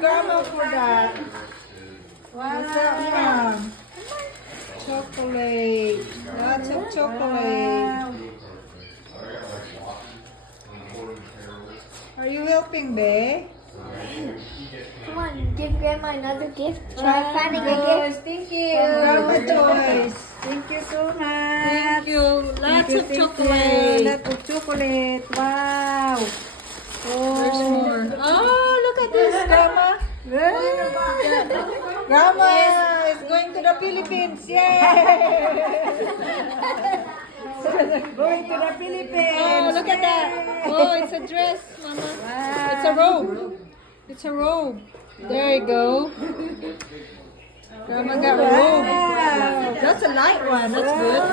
Grandma for that. What's that one? Chocolate. Lots of chocolate. Are you helping, Be? Come on, give Grandma another gift. Try finding a gift. Thank you. Grandma choice. Thank you so much. Thank you. Lots of Thank you. chocolate. Lots of chocolate. Wow. There's more. Oh, look at this, Grandma. Grandma is going to the Philippines. Yay! Going to the Philippines. Oh, look at that. Oh, it's a dress, Mama. It's a robe. It's a robe. There you go. Grandma got a robe. That's a light one. That's good.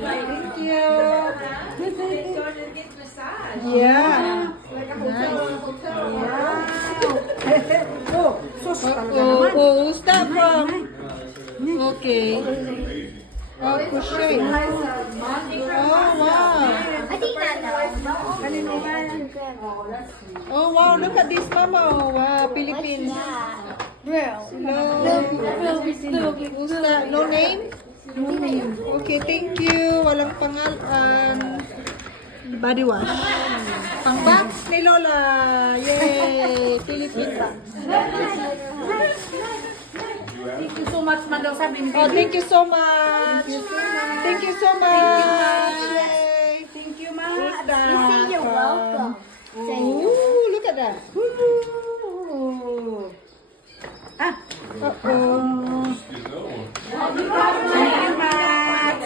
Thank you. Yeah. Nice. Oh, sus talaga Oh, naman. oh, who's that from? Okay. Oh, crochet. Oh, wow. I think that Kanino ba? Oh, wow. Look at this, Mama. Oh, wow. Philippines. Bro. Who's that? No name? Okay, thank you. Walang pangalan. Body wash. Pang box ni Lola. Yay! Philippine box. Thank you so much man daw sabi ni Oh, thank you so much. Thank you so much. Yay! Thank you, ma. Who's that? You say you're welcome. Say Ooh, look at that. Ooh. Ah. Uh-oh. Thank you, Max.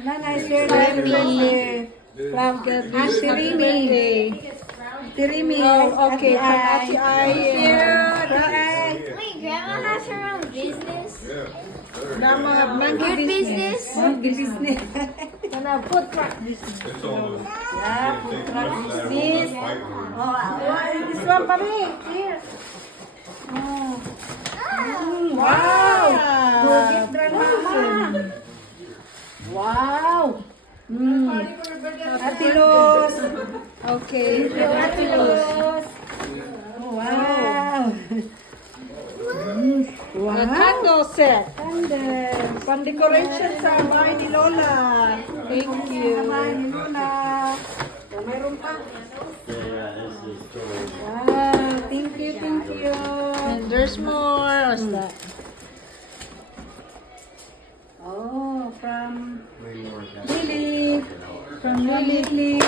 Nanay, share that birthday. From Happy Auntie Rimi. birthday. Auntie Rimi. Oh, okay. From Ate Ai. Wait, Grandma has her own business? Grandma have monkey Good business. business? Monkey business. And a food truck business. Yeah, food truck business. Oh, this one pa rin. Here. Oh. Wow. Go get grandmama. Wow. Ate Los. Okay. Ate Los. Oh, wow. A candle set. Candles. Pang decoration sa bahay ni Lola. Thank you. Bahay ni Lola. Oh, mayroon pa. Wow. Thank you, thank you. And there's more. What's that? Oh, from Lily. From Lily.